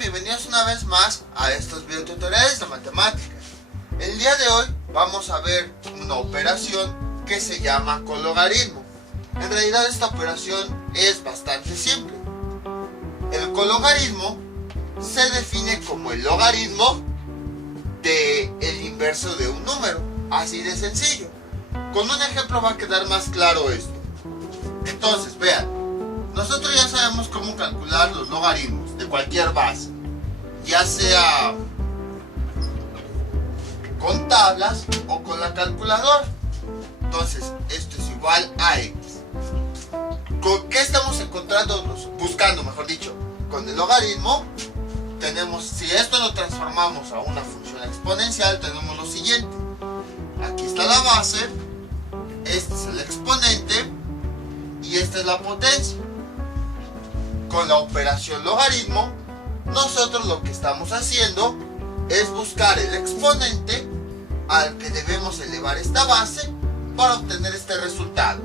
bienvenidos una vez más a estos videotutoriales de matemáticas. El día de hoy vamos a ver una operación que se llama cologaritmo. En realidad esta operación es bastante simple. El cologaritmo se define como el logaritmo del inverso de un número, así de sencillo. Con un ejemplo va a quedar más claro esto. Entonces, vean, nosotros ya sabemos cómo calcular los logaritmos de cualquier base, ya sea con tablas o con la calculadora. Entonces, esto es igual a x. ¿Con qué estamos buscando, mejor dicho? Con el logaritmo tenemos, si esto lo transformamos a una función exponencial, tenemos lo siguiente. Aquí está la base, este es el exponente y esta es la potencia. Con la operación logaritmo, nosotros lo que estamos haciendo es buscar el exponente al que debemos elevar esta base para obtener este resultado.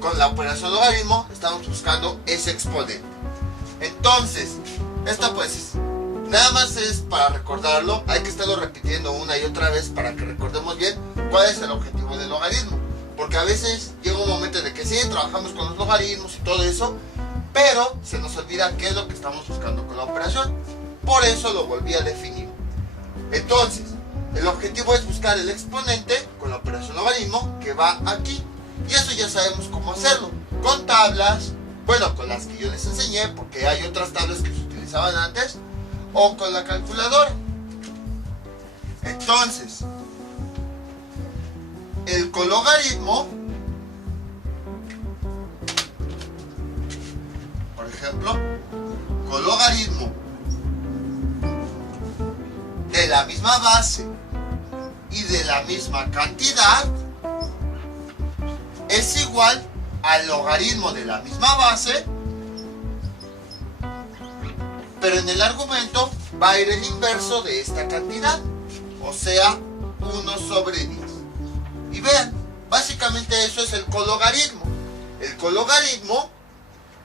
Con la operación logaritmo estamos buscando ese exponente. Entonces, esto pues nada más es para recordarlo, hay que estarlo repitiendo una y otra vez para que recordemos bien cuál es el objetivo del logaritmo. Porque a veces llega un momento en el que sí, trabajamos con los logaritmos y todo eso, pero se nos olvida qué es lo que estamos buscando con la operación. Por eso lo volví a definir. Entonces, el objetivo es buscar el exponente con la operación logaritmo que va aquí. Y eso ya sabemos cómo hacerlo. Con tablas, bueno, con las que yo les enseñé, porque hay otras tablas que se utilizaban antes, o con la calculadora. Entonces, el cologaritmo, por ejemplo, cologaritmo de la misma base y de la misma cantidad es igual al logaritmo de la misma base, pero en el argumento va a ir el inverso de esta cantidad, o sea, 1 sobre 10. Y vean, básicamente eso es el cologaritmo. El cologaritmo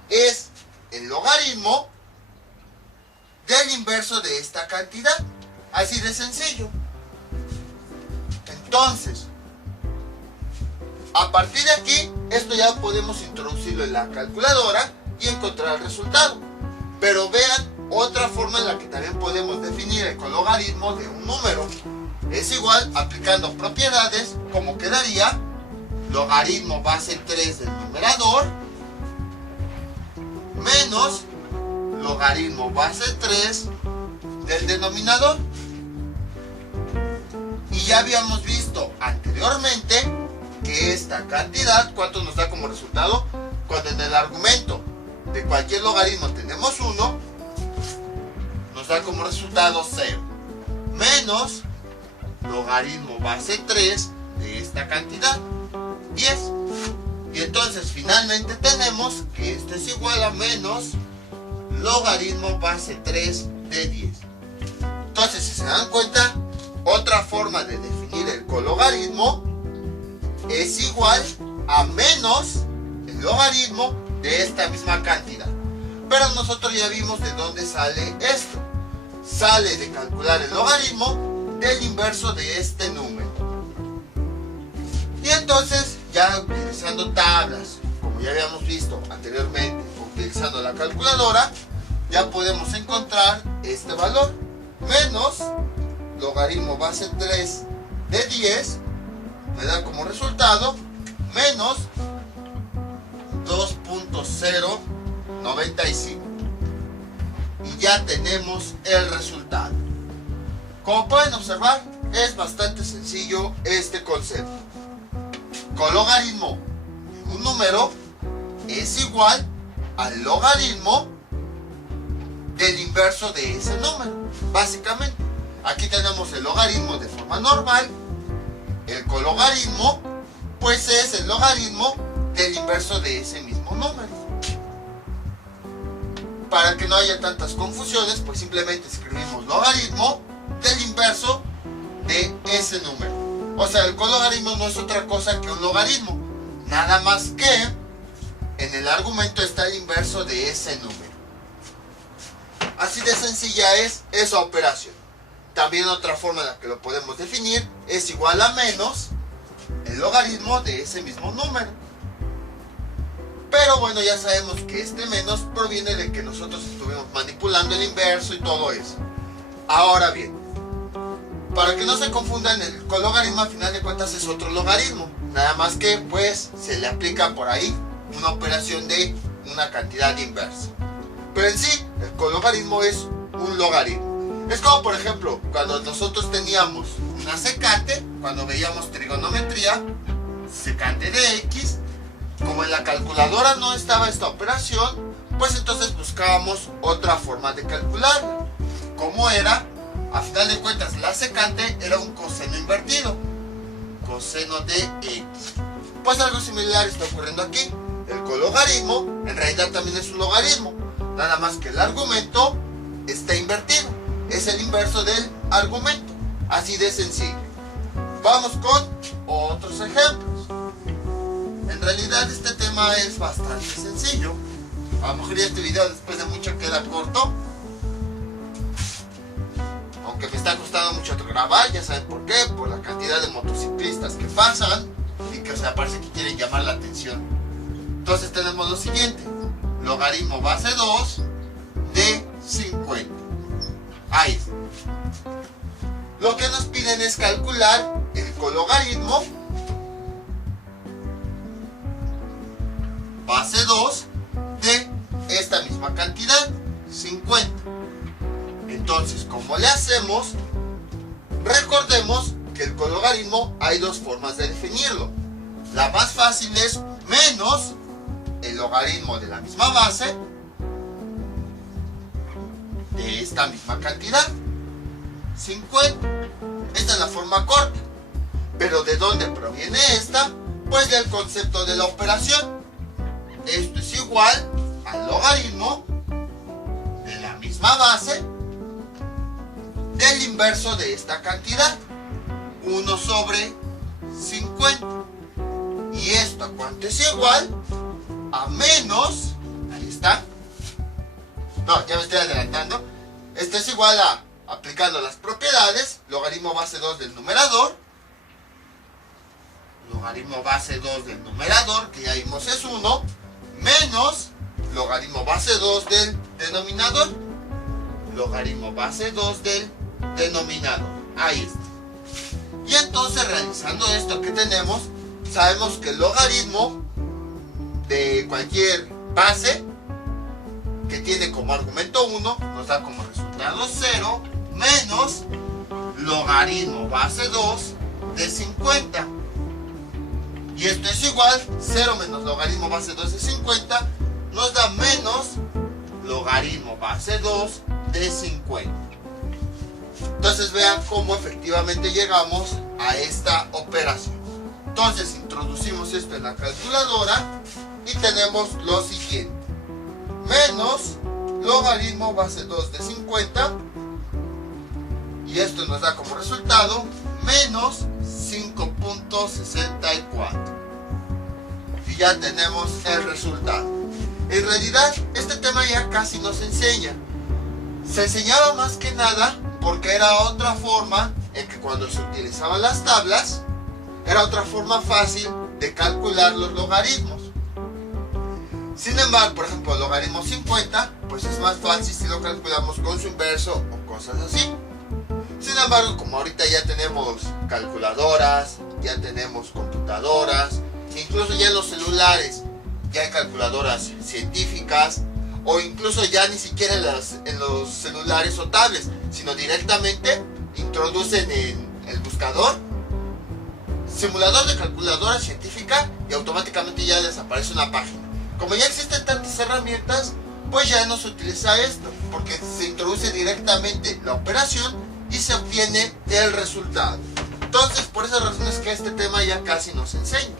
es el logaritmo del inverso de esta cantidad, así de sencillo. Entonces, a partir de aquí, esto ya podemos introducirlo en la calculadora y encontrar el resultado. Pero vean otra forma en la que también podemos definir el cologaritmo de un número. Es igual aplicando propiedades, como quedaría logaritmo base 3 del numerador menos logaritmo base 3 del denominador. Y ya habíamos visto anteriormente que esta cantidad, ¿cuánto nos da como resultado? Cuando en el argumento de cualquier logaritmo tenemos 1, nos da como resultado 0, menos logaritmo base 3 de esta cantidad, 10. Y entonces finalmente tenemos que esto es igual a menos logaritmo base 3 de 10. Entonces, si se dan cuenta, otra forma de definir el cologaritmo es igual a menos el logaritmo de esta misma cantidad. Pero nosotros ya vimos de dónde sale esto. Sale de calcular el logaritmo del inverso de este número. Y entonces, ya utilizando tablas, como ya habíamos visto anteriormente, utilizando la calculadora, ya podemos encontrar este valor. Menos logaritmo base 3 de 10 me da como resultado menos 2.095. Y ya tenemos el resultado. Como pueden observar, es bastante sencillo este concepto. Cologaritmo de un número es igual al logaritmo del inverso de ese número. Básicamente, aquí tenemos el logaritmo de forma normal. El cologaritmo, pues es el logaritmo del inverso de ese mismo número. Para que no haya tantas confusiones, pues simplemente escribimos logaritmo del inverso de ese número. O sea, el cologaritmo no es otra cosa que un logaritmo, nada más que en el argumento está el inverso de ese número. Así de sencilla es esa operación. También otra forma en la que lo podemos definir es igual a menos el logaritmo de ese mismo número. Pero bueno, ya sabemos que este menos proviene de que nosotros estuvimos manipulando el inverso y todo eso. Ahora bien, para que no se confundan, el cologaritmo al final de cuentas es otro logaritmo. Nada más que pues se le aplica por ahí una operación de una cantidad inversa. Pero en sí, el cologaritmo es un logaritmo. Es como por ejemplo, cuando nosotros teníamos una secante, cuando veíamos trigonometría, secante de x, como en la calculadora no estaba esta operación, pues entonces buscábamos otra forma de calcular. Como era, a final de cuentas, la secante era un coseno invertido, coseno de x. Pues algo similar está ocurriendo aquí. El cologaritmo en realidad también es un logaritmo, nada más que el argumento está invertido, es el inverso del argumento, así de sencillo. Vamos con otros ejemplos. En realidad este tema es bastante sencillo. A lo mejor ya este video después de mucho queda corto, aunque me está costando mucho grabar. Ya saben por qué, por la cantidad de motociclistas que pasan y que parece que quieren llamar la atención. Entonces tenemos lo siguiente: logaritmo base 2 de 50. Ahí está. Lo que nos piden es calcular el cologaritmo base 2 de esta misma cantidad, 50. Entonces, ¿cómo le hacemos? Recordemos que el cologaritmo hay dos formas de definirlo. La más fácil es menos el logaritmo de la misma base de esta misma cantidad, 50. Esta es la forma corta. Pero ¿de dónde proviene esta? Pues del concepto de la operación. Esto es igual al logaritmo de la misma base del inverso de esta cantidad, 1 sobre 50. ¿Y esto a cuánto es igual? A menos, ahí está, no, ya me estoy adelantando. Esto es igual a, aplicando las propiedades, logaritmo base 2 del numerador, logaritmo base 2 del numerador, que ya vimos es 1, menos logaritmo base 2 del denominador, logaritmo base 2 del denominador. Ahí está. Y entonces, realizando esto que tenemos, sabemos que el logaritmo de cualquier base que tiene como argumento 1 nos da como resultado 0, menos logaritmo base 2 de 50. Y esto es igual, 0 menos logaritmo base 2 de 50 nos da menos logaritmo base 2 de 50. Entonces vean cómo efectivamente llegamos a esta operación. Entonces introducimos esto en la calculadora y tenemos lo siguiente: menos logaritmo base 2 de 50, y esto nos da como resultado menos 5.64. Y ya tenemos el resultado. En realidad este tema ya casi no se enseña. Se enseñaba más que nada porque era otra forma en que cuando se utilizaban las tablas, era otra forma fácil de calcular los logaritmos. Sin embargo, por ejemplo, el logaritmo 50, pues es más fácil si lo calculamos con su inverso o cosas así. Sin embargo, como ahorita ya tenemos calculadoras, ya tenemos computadoras, incluso ya en los celulares ya hay calculadoras científicas, o incluso ya ni siquiera en los celulares o tablets, sino directamente introducen en el buscador simulador de calculadora científica y automáticamente ya les aparece una página. Como ya existen tantas herramientas, pues ya no se utiliza esto, porque se introduce directamente la operación y se obtiene el resultado. Entonces, por esas razones que este tema ya casi no se enseña.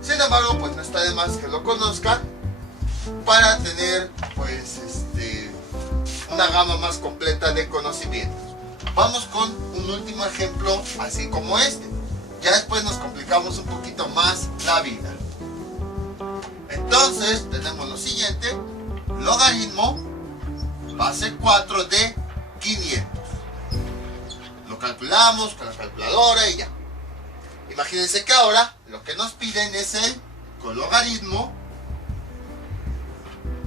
Sin embargo, pues no está de más que lo conozcan para tener pues una gama más completa de conocimientos. Vamos con un último ejemplo así como este. Ya después nos complicamos un poquito más la vida. Entonces tenemos lo siguiente: logaritmo base 4 de 500. Lo calculamos con la calculadora y ya. Imagínense que ahora lo que nos piden es el cologaritmo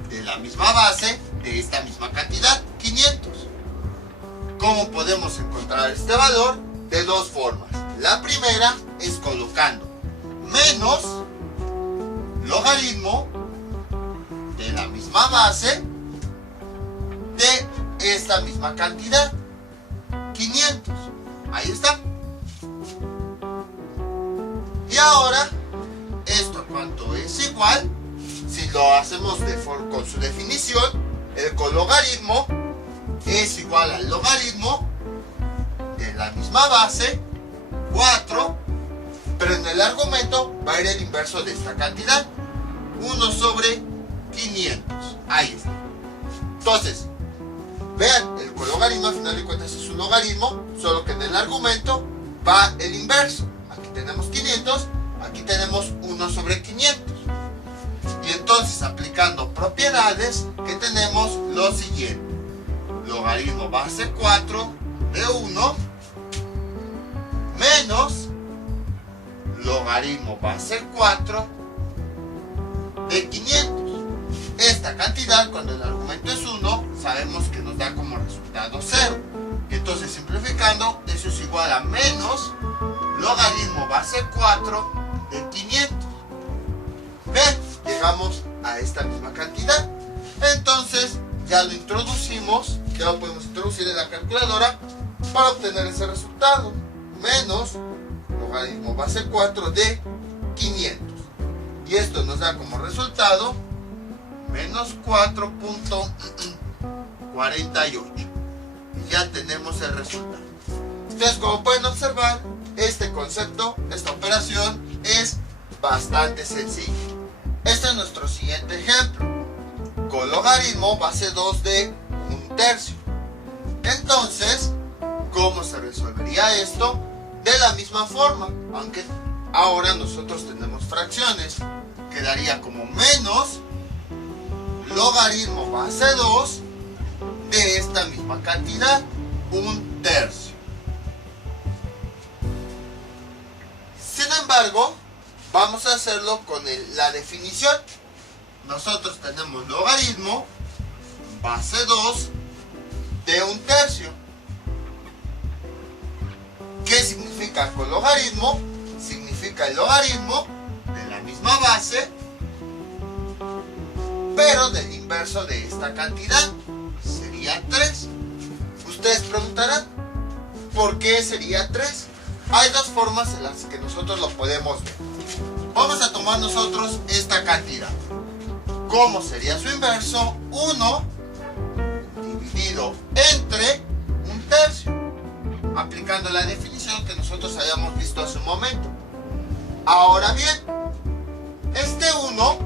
de la misma base de esta misma cantidad, 500. ¿Cómo podemos encontrar este valor? De dos formas. La primera es colocando menos logaritmo de la misma base de esta misma cantidad, 500. Ahí está. Y ahora, ¿esto cuánto es igual? Si lo hacemos con su definición, el cologaritmo es igual al logaritmo de la misma base, 4, pero en el argumento va a ir el inverso de esta cantidad, 1 sobre 500. Ahí está. Entonces, vean, el cologaritmo al final de cuentas es un logaritmo, solo que en el argumento va el inverso. Aquí tenemos 500, aquí tenemos 1 sobre 500. Y entonces, aplicando propiedades, que tenemos lo siguiente. Logaritmo base 4 de 1 menos logaritmo base 4 de 500. Esta cantidad, cuando el argumento es 1, sabemos que nos da como resultado 0. Entonces, simplificando, eso es igual a menos logaritmo base 4 de 500. ¿Ven? Llegamos a esta misma cantidad. Entonces, ya lo introducimos, ya lo podemos introducir en la calculadora para obtener ese resultado. Menos logaritmo base 4 de 500. Y esto nos da como resultado menos 4.48. Y ya tenemos el resultado. Ustedes, como pueden observar, este concepto, esta operación es bastante sencilla. Este es nuestro siguiente ejemplo. Con logaritmo base 2 de 1/3. Entonces, ¿cómo se resolvería esto? De la misma forma, aunque ahora nosotros tenemos fracciones. Quedaría como menos logaritmo base 2 de esta misma cantidad, 1/3. Sin embargo, vamos a hacerlo con la definición. Nosotros tenemos logaritmo base 2 de 1/3. ¿Qué significa cologaritmo? Significa el logaritmo de la misma base, pero del inverso de esta cantidad. Sería 3. Ustedes preguntarán, ¿por qué sería 3? Hay dos formas en las que nosotros lo podemos ver. Vamos a tomar nosotros esta cantidad. ¿Cómo sería su inverso? 1 dividido entre 1/3. Aplicando la definición que nosotros habíamos visto hace un momento. Ahora bien, este 1,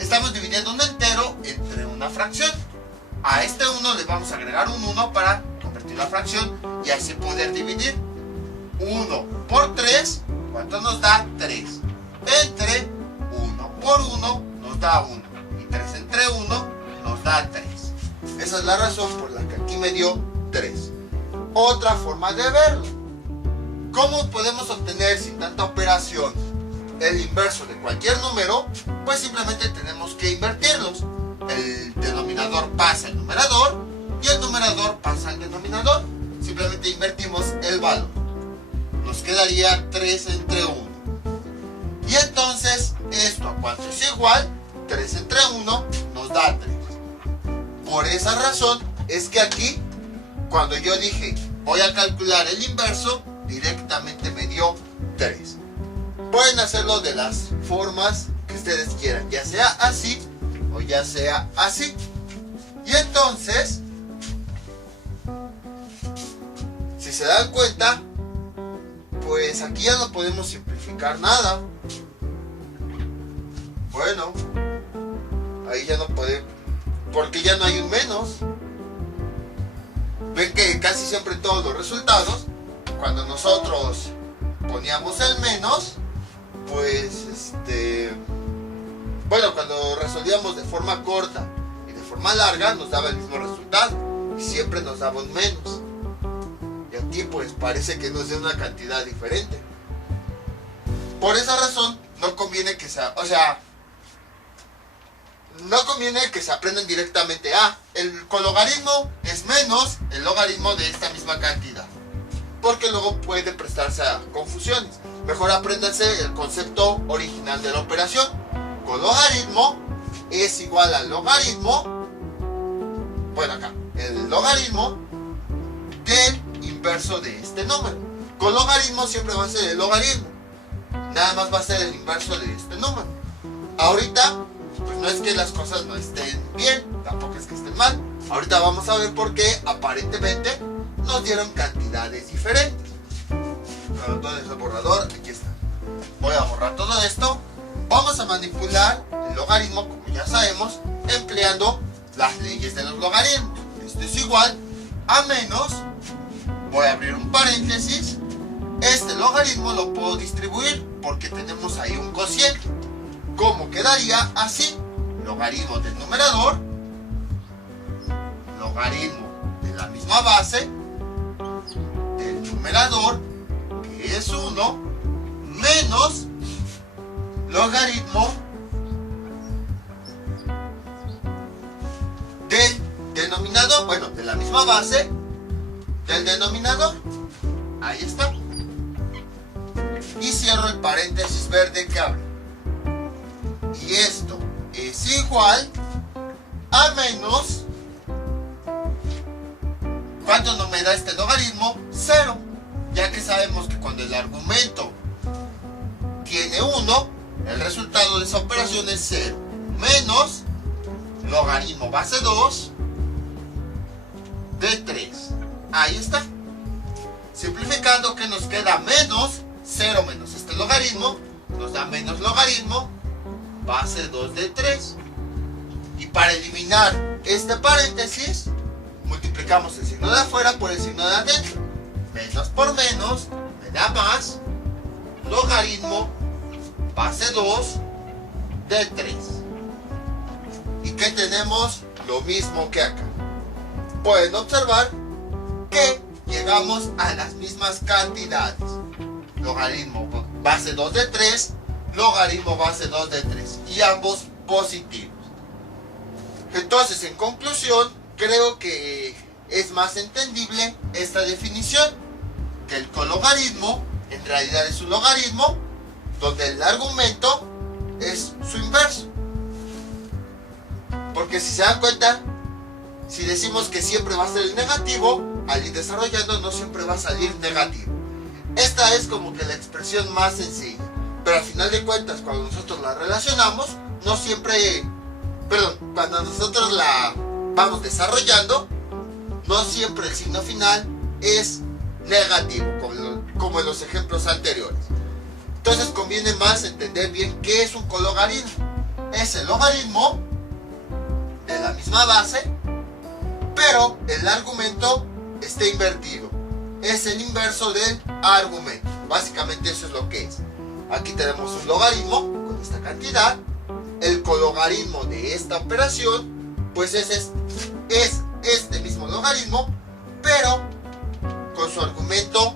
estamos dividiendo un entero entre una fracción. A este 1 le vamos a agregar un 1 para convertirlo a fracción y así poder dividir. 1 por 3, ¿cuánto nos da? 3. Entre 1 por 1 nos da 1. Y 3 entre 1 nos da 3. Esa es la razón por la que aquí me dio 3. Otra forma de verlo. ¿Cómo podemos obtener sin tanta operación el inverso de cualquier número? Pues simplemente tenemos que invertirlos. El denominador pasa al numerador y el numerador pasa al denominador. Simplemente invertimos el valor. Nos quedaría 3 entre 1. Y entonces, ¿esto a cuánto es igual? 3 entre 1 nos da 3. Por esa razón es que aquí, cuando yo dije voy a calcular el inverso, directamente me dio 3. Pueden hacerlo de las formas que ustedes quieran, ya sea así o ya sea así. Y entonces, si se dan cuenta, pues aquí ya no podemos simplificar nada. Bueno, ahí ya no podemos, porque ya no hay un menos. Ven que casi siempre en todos los resultados, cuando nosotros poníamos el menos, pues bueno, cuando resolvíamos de forma corta y de forma larga nos daba el mismo resultado y siempre nos daba un menos. Y aquí pues parece que nos dé una cantidad diferente. Por esa razón no conviene que sea, no conviene que se aprendan directamente. El cologaritmo es menos el logaritmo de esta misma cantidad, porque luego puede prestarse a confusiones. Mejor apréndanse el concepto original de la operación. Cologaritmo es igual al logaritmo, bueno acá, el logaritmo del inverso de este número. Cologaritmo siempre va a ser el logaritmo, nada más va a ser el inverso de este número. Ahorita, pues no es que las cosas no estén bien, tampoco es que estén mal. Ahorita vamos a ver por qué aparentemente nos dieron cantidades diferentes. Entonces el borrador, aquí está. Voy a borrar todo esto. Vamos a manipular el logaritmo, como ya sabemos, empleando las leyes de los logaritmos. Esto es igual a menos, voy a abrir un paréntesis, este logaritmo lo puedo distribuir porque tenemos ahí un cociente. ¿Cómo quedaría? Así: logaritmo del numerador, logaritmo de la misma base del numerador, que es 1, menos logaritmo del denominador, bueno, de la misma base del denominador. Ahí está. Y cierro el paréntesis verde que abre. Y esto es igual a menos, ¿cuánto no me da este logaritmo? 0, ya que sabemos que cuando el argumento tiene 1, el resultado de esa operación es 0, menos logaritmo base 2 de 3. Ahí está. Simplificando, que nos queda menos 0 menos este logaritmo, nos da menos logaritmo base 2 de 3. Y para eliminar este paréntesis, multiplicamos el signo de afuera por el signo de adentro. Menos por menos me da más logaritmo base 2 de 3. ¿Y qué tenemos? Lo mismo que acá. Pueden observar que llegamos a las mismas cantidades. Logaritmo base 2 de 3, logaritmo base 2 de 3, y ambos positivos. Entonces, en conclusión, creo que es más entendible esta definición, que el cologaritmo en realidad es un logaritmo donde el argumento es su inverso. Porque si se dan cuenta, si decimos que siempre va a ser el negativo, al ir desarrollando no siempre va a salir negativo. Esta es como que la expresión más sencilla, pero al final de cuentas, cuando nosotros la relacionamos, no siempre, cuando nosotros la vamos desarrollando, no siempre el signo final es negativo, como en los ejemplos anteriores. Entonces conviene más entender bien qué es un cologaritmo. Es el logaritmo de la misma base, pero el argumento está invertido. Es el inverso del argumento. Básicamente eso es lo que es. Aquí tenemos un logaritmo con esta cantidad. El cologaritmo de esta operación, pues es este mismo logaritmo, pero con su argumento,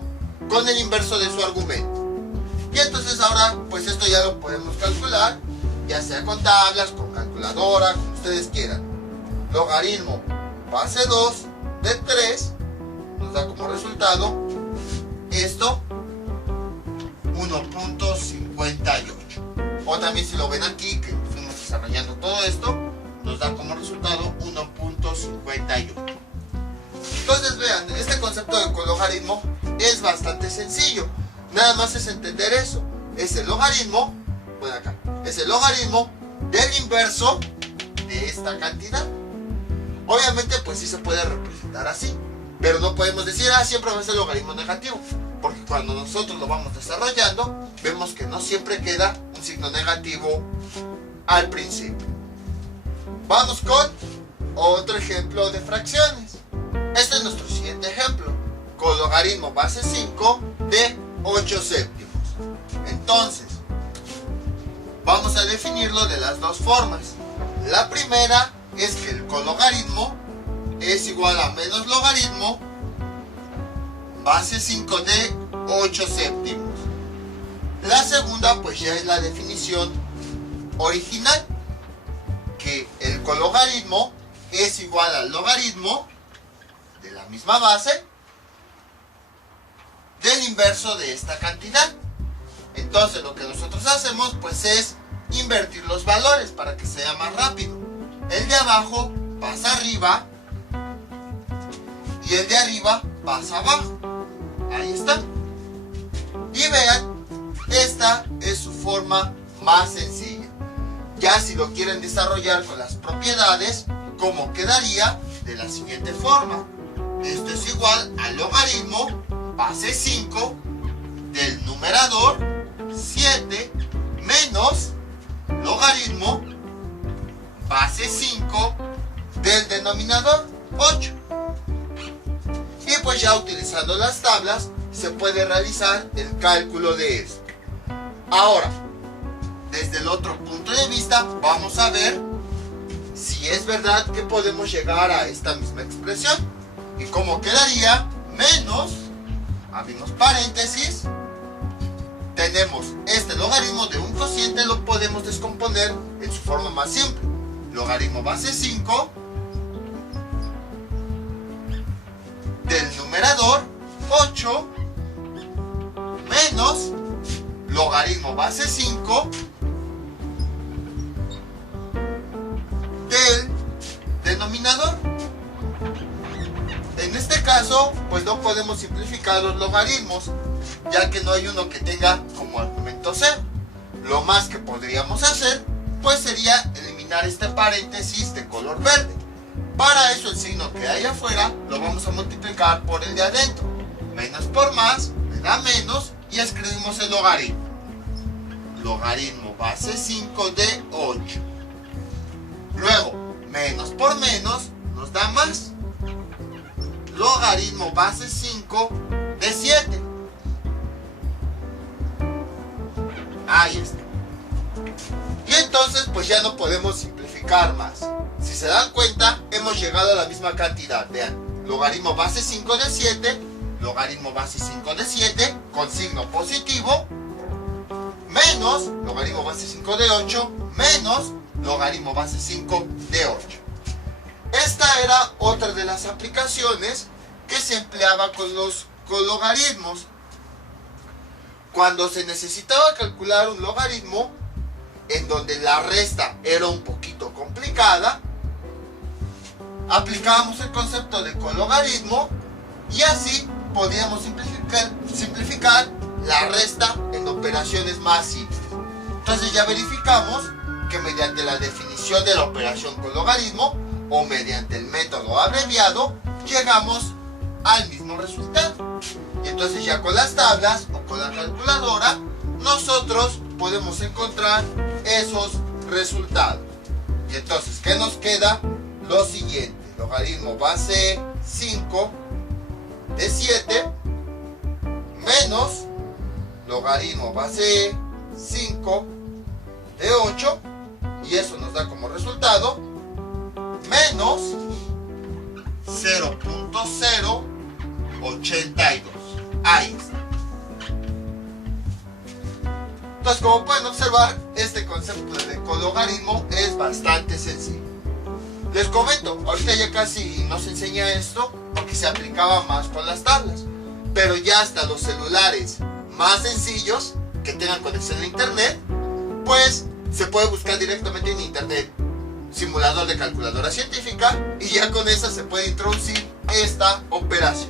con el inverso de su argumento. Y entonces ahora, pues esto ya lo podemos calcular, ya sea con tablas, con calculadora, como ustedes quieran. Logaritmo base 2 de 3 nos da como resultado esto, 1.58. O también, si lo ven aquí, que fuimos desarrollando todo esto, nos da como resultado 1.58. Entonces vean, este concepto de cologaritmo es bastante sencillo. Nada más es entender eso. Es el logaritmo, bueno acá, es el logaritmo del inverso de esta cantidad. Obviamente pues sí se puede representar así, pero no podemos decir, siempre va a ser logaritmo negativo, porque cuando nosotros lo vamos desarrollando, vemos que no siempre queda un signo negativo al principio. Vamos con otro ejemplo de fracciones. Este es nuestro siguiente ejemplo. Con logaritmo base 5 de 8 séptimos. Entonces, vamos a definirlo de las dos formas. La primera es que el cologaritmo es igual a menos logaritmo base 5 de 8 séptimos. La segunda pues ya es la definición original, que el cologaritmo es igual al logaritmo de la misma base del inverso de esta cantidad. Entonces lo que nosotros hacemos pues es invertir los valores para que sea más rápido. El de abajo pasa arriba y el de arriba pasa abajo. Ahí está. Y vean, esta es su forma más sencilla. Ya si lo quieren desarrollar con las propiedades, ¿cómo quedaría? De la siguiente forma. Esto es igual al logaritmo base 5 del numerador 7 menos logaritmo base 5 del denominador 8. Y pues ya utilizando las tablas se puede realizar el cálculo de esto. Ahora, desde el otro punto de vista, vamos a ver si es verdad que podemos llegar a esta misma expresión. ¿Y cómo quedaría? Menos, abrimos paréntesis, tenemos este logaritmo de un cociente, lo podemos descomponer en su forma más simple. Logaritmo base 5 del numerador 8 menos logaritmo base 5 del denominador. En este caso, pues no podemos simplificar los logaritmos, ya que no hay uno que tenga como argumento 0. Lo más que podríamos hacer, pues sería eliminar este paréntesis de color verde. Para eso el signo que hay afuera lo vamos a multiplicar por el de adentro. Menos por más me da menos y escribimos el logaritmo. Logaritmo base 5 de 8. Luego, menos por menos nos da más. Logaritmo base 5 de 7. Ahí está. Y entonces pues ya no podemos simplificar más. Si se dan cuenta, hemos llegado a la misma cantidad. Vean, logaritmo base 5 de 7, logaritmo base 5 de 7 con signo positivo, menos logaritmo base 5 de 8, menos logaritmo base 5 de 8. Esta era otra de las aplicaciones que se empleaba con los logaritmos. Cuando se necesitaba calcular un logaritmo en donde la resta era un poquito complicada, aplicábamos el concepto de cologaritmo y así podíamos simplificar la resta en operaciones más simples. Entonces ya verificamos que mediante la definición de la operación con logaritmo o mediante el método abreviado llegamos al mismo resultado. Y entonces ya con las tablas o con la calculadora nosotros podemos encontrar esos resultados. Y entonces, ¿qué nos queda? Lo siguiente: logaritmo base 5 de 7 menos logaritmo base 5 de 8, y eso nos da como resultado menos 0.082. Ahí está. Entonces, como pueden observar, este concepto de cologaritmo es bastante sencillo. Les comento, ahorita ya casi no se enseña esto porque se aplicaba más con las tablas, pero ya hasta los celulares más sencillos que tengan conexión a internet, pues se puede buscar directamente en internet simulador de calculadora científica y ya con esa se puede introducir esta operación.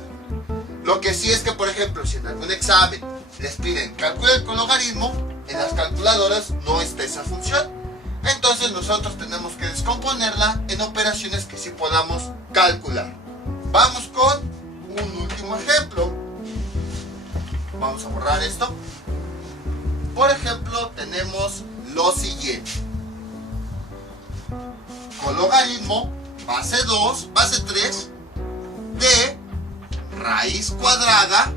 Lo que sí es que, por ejemplo, si en algún examen les piden calcular con logaritmo, en las calculadoras no está esa función. Entonces nosotros tenemos que descomponerla en operaciones que sí podamos calcular. Vamos con un último ejemplo. Vamos a borrar esto. Por ejemplo, tenemos lo siguiente: cologaritmo base 3 de raíz cuadrada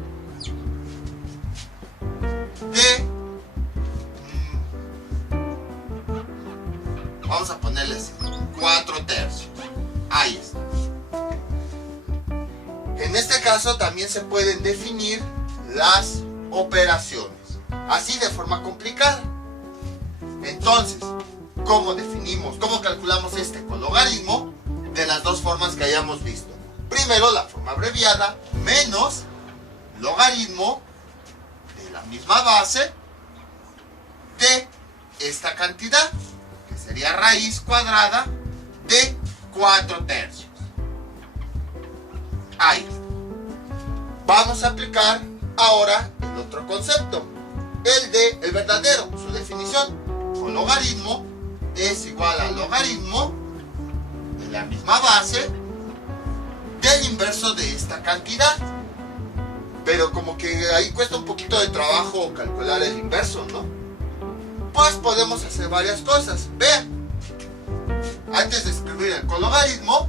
de, vamos a ponerle así, 4 tercios. caso también se pueden definir las operaciones, así de forma complicada. Entonces, ¿cómo calculamos este con logaritmo? De las dos formas que hayamos visto. Primero, la forma abreviada, menos logaritmo de la misma base de esta cantidad, que sería raíz cuadrada de 4/3. Ahí. Vamos a aplicar ahora el otro concepto, el verdadero, su definición. Con logaritmo es igual a logaritmo de la misma base del inverso de esta cantidad. Pero como que ahí cuesta un poquito de trabajo calcular el inverso, ¿no? Pues podemos hacer varias cosas. Vean, antes de escribir el cologaritmo,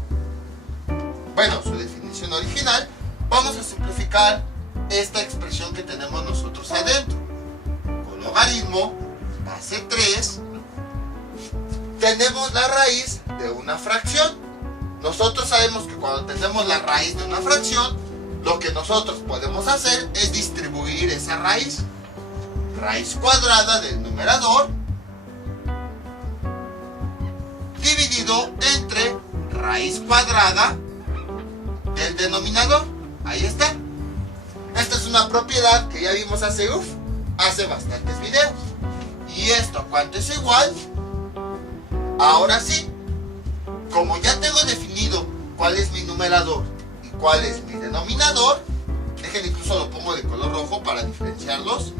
bueno, su definición original, vamos a simplificar esta expresión que tenemos nosotros adentro. Cologaritmo base 3, tenemos la raíz de una fracción. Nosotros sabemos que cuando tenemos la raíz de una fracción, lo que nosotros podemos hacer es distribuir esa raíz. Raíz cuadrada del numerador dividido entre raíz cuadrada del denominador. Ahí está. Esta es una propiedad que ya vimos hace bastantes videos. ¿Y esto a cuánto es igual? Ahora sí, como ya tengo definido cuál es mi numerador y cuál es mi denominador, dejen, incluso lo pongo de color rojo para diferenciarlos.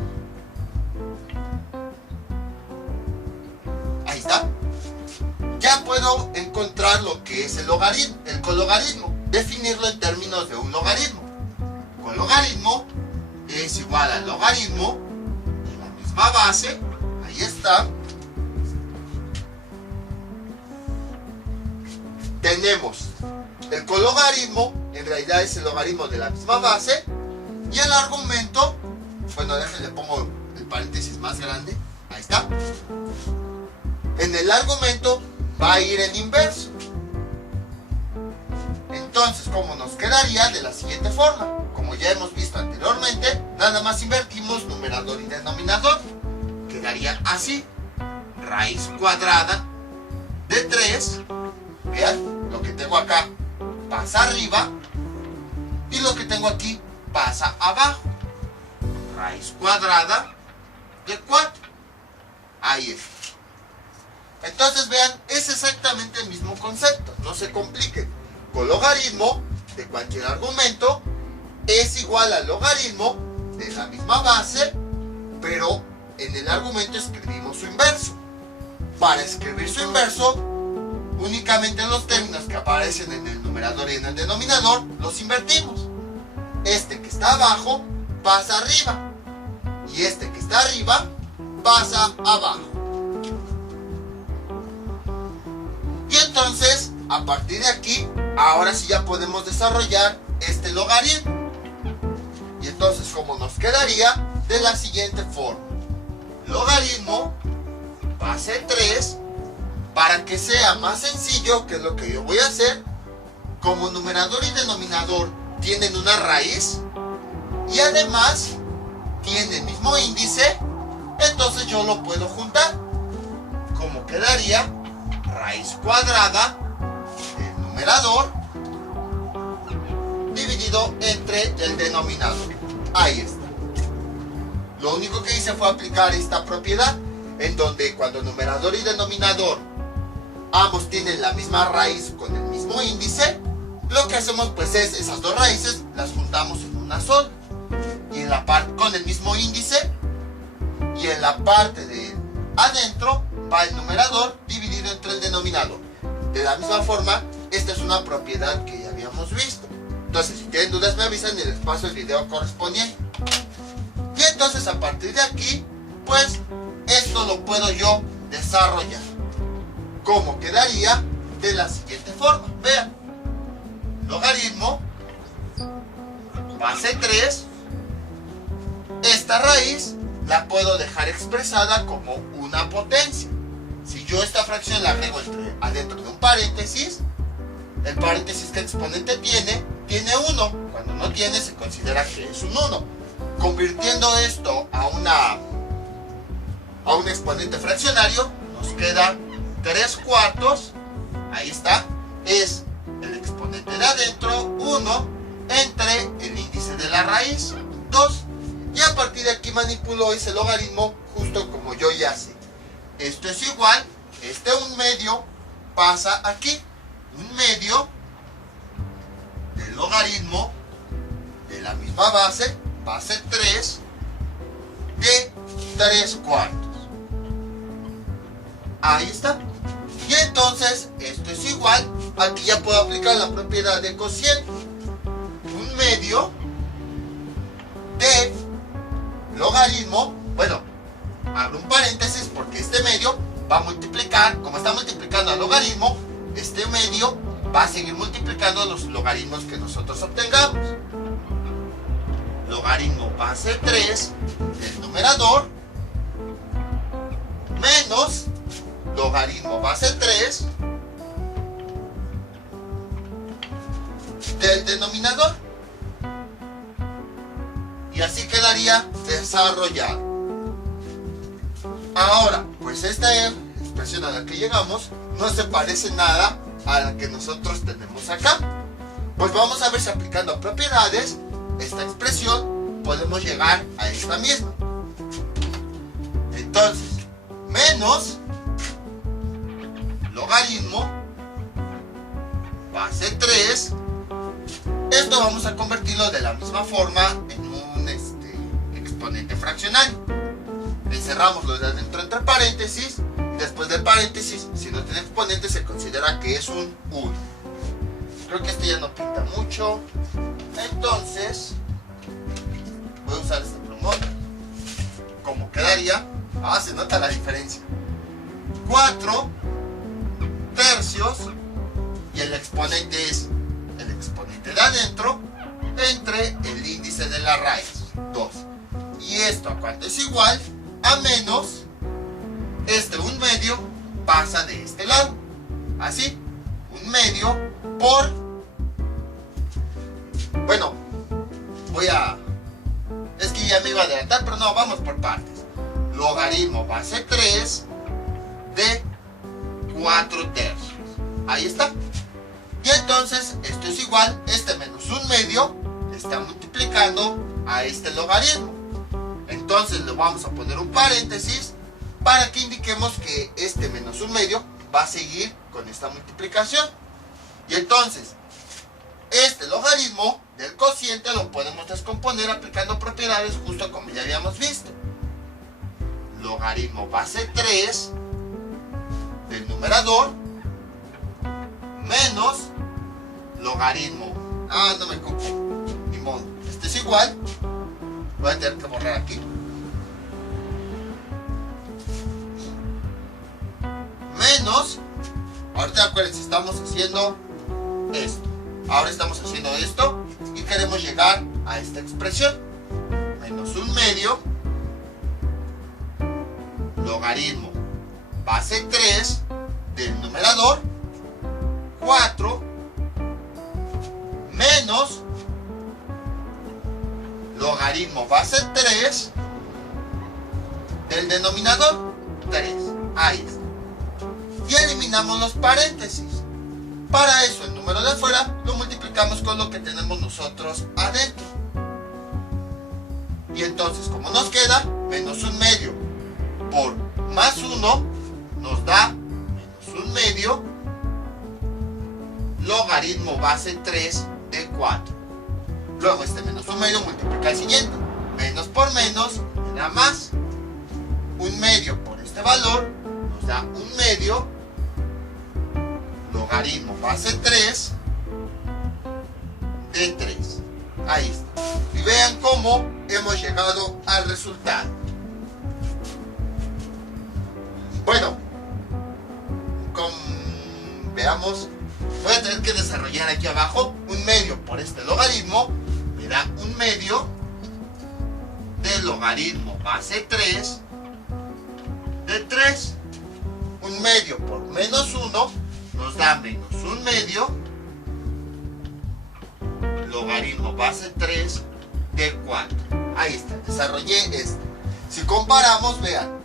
Ahí está. Ya puedo encontrar lo que es el cologaritmo, definirlo en términos de un logaritmo. Con logaritmo es igual al logaritmo de la misma base. Ahí está. Tenemos el cologaritmo, en realidad es el logaritmo de la misma base, y el argumento, bueno, déjenle pongo el paréntesis más grande. Ahí está. En el argumento va a ir en inverso. Entonces, ¿cómo nos quedaría? De la siguiente forma. Como ya hemos visto anteriormente, nada más invertimos numerador y denominador. Quedaría así: raíz cuadrada de 3, vean, lo que tengo acá pasa arriba y lo que tengo aquí pasa abajo. Raíz cuadrada de 4. Ahí está. Entonces vean, es exactamente el mismo concepto, no se compliquen. Con logaritmo de cualquier argumento es igual al logaritmo de la misma base, pero en el argumento escribimos su inverso. Para escribir su inverso, únicamente los términos que aparecen en el numerador y en el denominador los invertimos. Este que está abajo pasa arriba y este que está arriba pasa abajo. Y entonces, a partir de aquí, ahora sí ya podemos desarrollar este logaritmo. Y entonces, ¿cómo nos quedaría? De la siguiente forma: logaritmo base 3, para que sea más sencillo, que es lo que yo voy a hacer, como numerador y denominador tienen una raíz y además tienen el mismo índice, entonces yo lo puedo juntar. ¿Cómo quedaría? Raíz cuadrada del numerador dividido entre el denominador. Ahí está. Lo único que hice fue aplicar esta propiedad, en donde cuando numerador y denominador ambos tienen la misma raíz con el mismo índice, lo que hacemos pues es esas dos raíces las juntamos en una sola, y en la parte con el mismo índice, y en la parte de adentro va el numerador dividido entre el denominador. De la misma forma, esta es una propiedad que ya habíamos visto. Entonces, si tienen dudas me avisan y les paso el video correspondiente. Y entonces, a partir de aquí, pues esto lo puedo yo desarrollar. ¿Cómo quedaría? De la siguiente forma. Vean, logaritmo base 3, esta raíz la puedo dejar expresada como una potencia. Si yo esta fracción la agrego adentro de un paréntesis, el paréntesis que el exponente tiene tiene 1. Cuando no tiene, se considera que es un 1. Convirtiendo esto a un exponente fraccionario, nos queda 3/4. Ahí está. Es el exponente de adentro, 1, entre el índice de la raíz, 2. Y a partir de aquí manipulo ese logaritmo justo como yo ya sé. Esto es igual, este 1/2 pasa aquí. 1/2 del logaritmo de la misma base, base 3, de 3/4. Ahí está. Y entonces esto es igual, aquí ya puedo aplicar la propiedad de cociente. 1/2 de logaritmo, bueno, abro un paréntesis porque este medio va a multiplicar, como está multiplicando al logaritmo, este medio va a seguir multiplicando los logaritmos que nosotros obtengamos. Logaritmo base 3 del numerador menos logaritmo base 3 del denominador. Y así quedaría desarrollado. Ahora, pues esta expresión a la que llegamos no se parece nada a la que nosotros tenemos acá. Pues vamos a ver si aplicando propiedades esta expresión podemos llegar a esta misma. Entonces, menos logaritmo base 3. Esto vamos a convertirlo de la misma forma en un exponente fraccionario. Encerramos lo de adentro entre paréntesis. Y después del paréntesis, si no tiene exponente, se considera que es un 1. Creo que este ya no pinta mucho. Entonces, voy a usar este plumón. ¿Cómo quedaría? Ah, se nota la diferencia. 4 tercios. Y el exponente es el exponente de adentro entre el índice de la raíz, 2. Y esto a cuánto es igual a menos este 1/2 pasa de este lado. Así, 1/2 por... Bueno, es que ya me iba a adelantar, pero no, vamos por partes. Logaritmo base 3 de 4 tercios. Ahí está. Y entonces, esto es igual, este menos 1/2 está multiplicando a este logaritmo. Entonces le vamos a poner un paréntesis para que indiquemos que este menos 1/2 va a seguir con esta multiplicación. Y entonces, este logaritmo del cociente lo podemos descomponer aplicando propiedades justo como ya habíamos visto. Logaritmo base 3 del numerador menos logaritmo. No me copo, ni modo. Este es igual. Voy a tener que borrar aquí. Menos. Ahorita acuérdense, estamos haciendo esto. Ahora estamos haciendo esto y queremos llegar a esta expresión. Menos 1/2 logaritmo base 3 del numerador 4 menos logaritmo base 3 del denominador 3. Ahí está. Y eliminamos los paréntesis. Para eso el número de afuera lo multiplicamos con lo que tenemos nosotros adentro. Y entonces, como nos queda, menos 1/2 por más 1 nos da menos 1/2 logaritmo base 3 de 4. Luego este menos 1/2 multiplica el siguiente. Menos por menos me da más. 1/2 por este valor nos da 1/2 logaritmo base 3 de 3. Ahí está. Y vean cómo hemos llegado al resultado. Bueno, veamos. Voy a tener que desarrollar aquí abajo 1/2 por este logaritmo. Me da 1/2 del logaritmo base 3 de 3. 1/2 por menos 1 nos da menos 1/2 logaritmo base 3 de 4. Ahí está, desarrollé esto. Si comparamos, vean,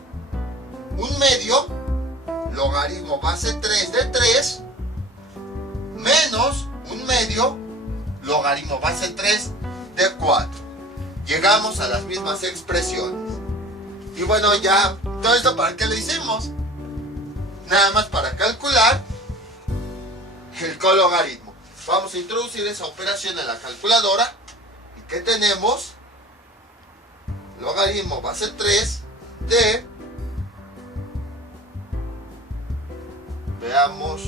un medio, logaritmo base 3 de 3, menos un medio, logaritmo base 3 de 4. Llegamos a las mismas expresiones. Y bueno, ya, todo esto ¿para qué lo hicimos? Nada más para calcular el cologaritmo. Vamos a introducir esa operación en la calculadora. ¿Y qué tenemos? Logaritmo base 3 de... Veamos...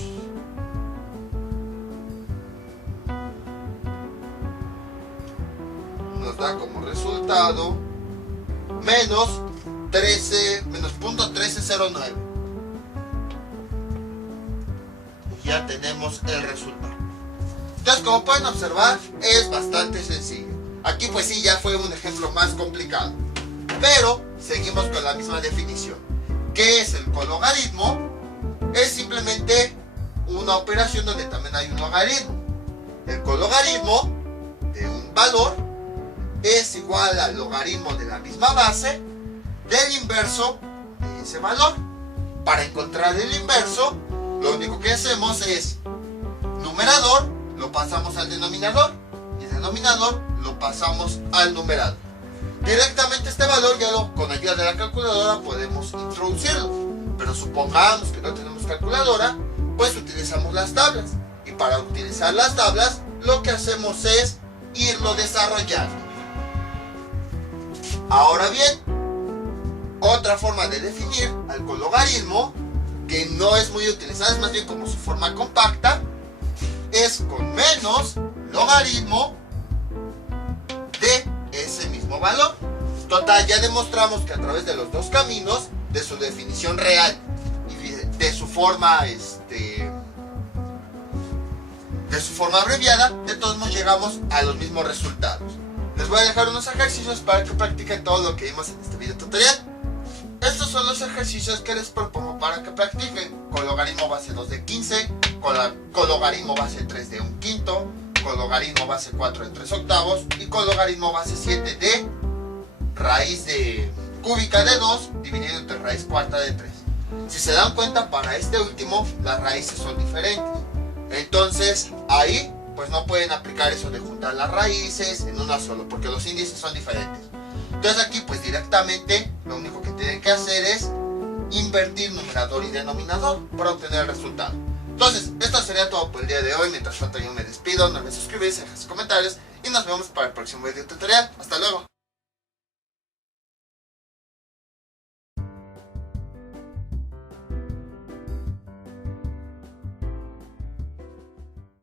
Nos da como resultado menos 0.1309. Ya tenemos el resultado. Entonces, como pueden observar, es bastante sencillo. Aquí pues sí, ya fue un ejemplo más complicado, pero seguimos con la misma definición. ¿Qué es el cologaritmo? Es simplemente una operación donde también hay un logaritmo. El cologaritmo de un valor es igual al logaritmo de la misma base del inverso de ese valor. Para encontrar el inverso, lo único que hacemos es numerador lo pasamos al denominador y denominador lo pasamos al numerador. Directamente este valor ya con ayuda de la calculadora podemos introducirlo, pero supongamos que no tenemos calculadora, pues utilizamos las tablas, y para utilizar las tablas lo que hacemos es irlo desarrollando. Ahora bien, otra forma de definir al cologaritmo, que no es muy utilizada, es más bien como su forma compacta, es con menos logaritmo de ese mismo valor. Total, ya demostramos que a través de los dos caminos, de su definición real y de su forma abreviada, de todos modos llegamos a los mismos resultados. Les voy a dejar unos ejercicios para que practiquen todo lo que vimos en este video tutorial. Estos son los ejercicios que les propongo para que practiquen: cologaritmo base 2 de 15, cologaritmo base 3 de 1/5, cologaritmo base 4 de 3/8 y cologaritmo base 7 de raíz cúbica de 2 dividido entre raíz cuarta de 3. Si se dan cuenta, para este último las raíces son diferentes. Entonces ahí pues no pueden aplicar eso de juntar las raíces en una sola, porque los índices son diferentes. Entonces aquí pues directamente lo único que tienen que hacer es invertir numerador y denominador para obtener el resultado. Entonces esto sería todo por el día de hoy. Mientras tanto yo me despido, no olviden suscribirse, dejar sus comentarios y nos vemos para el próximo video tutorial. Hasta luego.